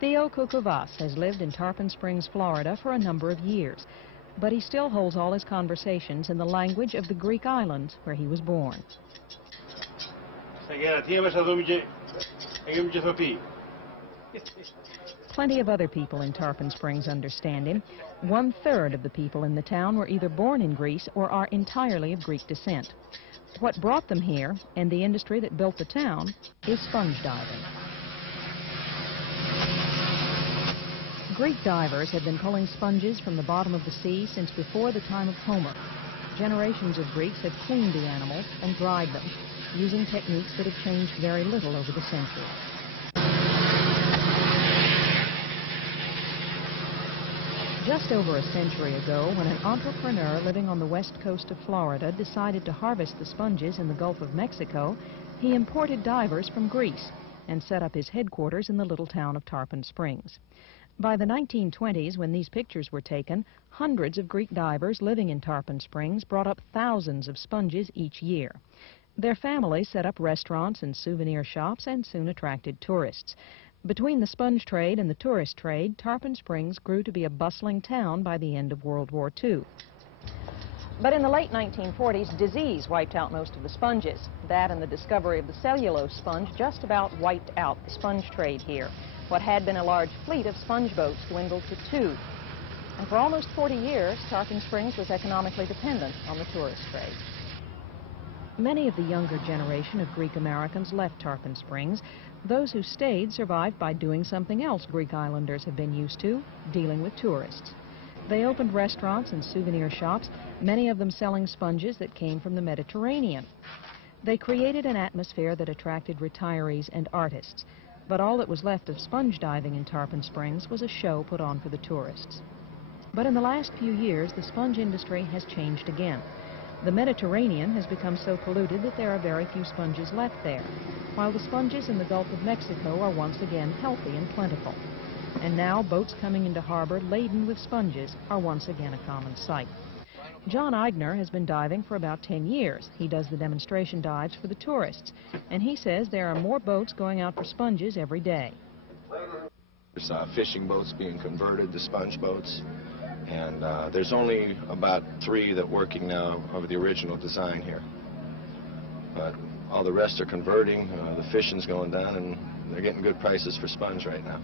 Theo Kukovas has lived in Tarpon Springs, Florida for a number of years, but he still holds all his conversations in the language of the Greek islands where he was born. Plenty of other people in Tarpon Springs understand him. 1/3 of the people in the town were either born in Greece or are entirely of Greek descent. What brought them here, and the industry that built the town, is sponge diving. Greek divers have been pulling sponges from the bottom of the sea since before the time of Homer. Generations of Greeks have cleaned the animals and dried them, using techniques that have changed very little over the centuries. Just over a century ago, when an entrepreneur living on the west coast of Florida decided to harvest the sponges in the Gulf of Mexico, he imported divers from Greece and set up his headquarters in the little town of Tarpon Springs. By the 1920s, when these pictures were taken, hundreds of Greek divers living in Tarpon Springs brought up thousands of sponges each year. Their families set up restaurants and souvenir shops and soon attracted tourists. Between the sponge trade and the tourist trade, Tarpon Springs grew to be a bustling town by the end of World War II. But in the late 1940s, disease wiped out most of the sponges. That and the discovery of the cellulose sponge just about wiped out the sponge trade here. What had been a large fleet of sponge boats dwindled to 2. And for almost 40 years, Tarpon Springs was economically dependent on the tourist trade. Many of the younger generation of Greek Americans left Tarpon Springs. Those who stayed survived by doing something else Greek islanders have been used to, dealing with tourists. They opened restaurants and souvenir shops, many of them selling sponges that came from the Mediterranean. They created an atmosphere that attracted retirees and artists. But all that was left of sponge diving in Tarpon Springs was a show put on for the tourists. But in the last few years, the sponge industry has changed again. The Mediterranean has become so polluted that there are very few sponges left there, while the sponges in the Gulf of Mexico are once again healthy and plentiful. And now boats coming into harbor laden with sponges are once again a common sight. John Eigner has been diving for about 10 years. He does the demonstration dives for the tourists, and he says there are more boats going out for sponges every day. There's fishing boats being converted to sponge boats, and there's only about 3 that are working now of the original design here. But all the rest are converting, the fishing's going down, and they're getting good prices for sponge right now.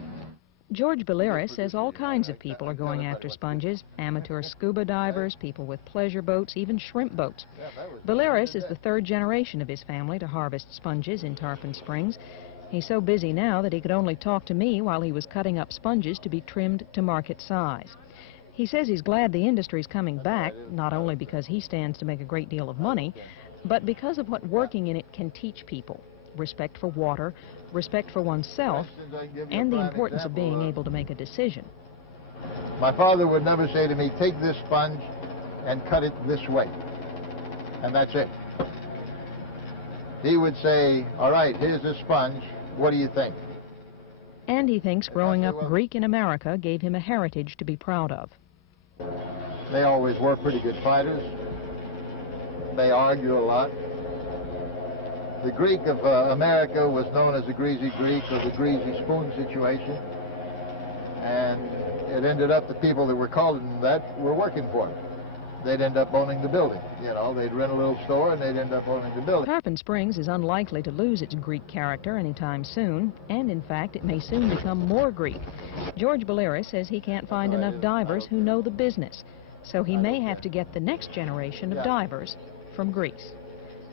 George Beliris says all kinds of people are going after sponges, amateur scuba divers, people with pleasure boats, even shrimp boats. Beliris is the 3rd generation of his family to harvest sponges in Tarpon Springs. He's so busy now that he could only talk to me while he was cutting up sponges to be trimmed to market size. He says he's glad the industry's coming back, not only because he stands to make a great deal of money, but because of what working in it can teach people: respect for water, respect for oneself, and the importance of being able to make a decision. My father would never say to me, take this sponge and cut it this way, and that's it. He would say, all right, here's a sponge, what do you think? And he thinks growing up Greek in America gave him a heritage to be proud of. They always were pretty good fighters. They argue a lot. The Greek of America was known as the greasy Greek, or the greasy spoon situation. And it ended up the people that were called that were working for them. They'd end up owning the building. You know, they'd rent a little store and they'd end up owning the building. Tarpon Springs is unlikely to lose its Greek character anytime soon, and in fact it may soon become more Greek. George Beliris says he can't find enough divers who know the business, so he may have to get the next generation of divers from Greece.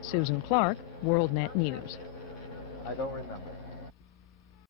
Susan Clark, WorldNet News. I don't remember.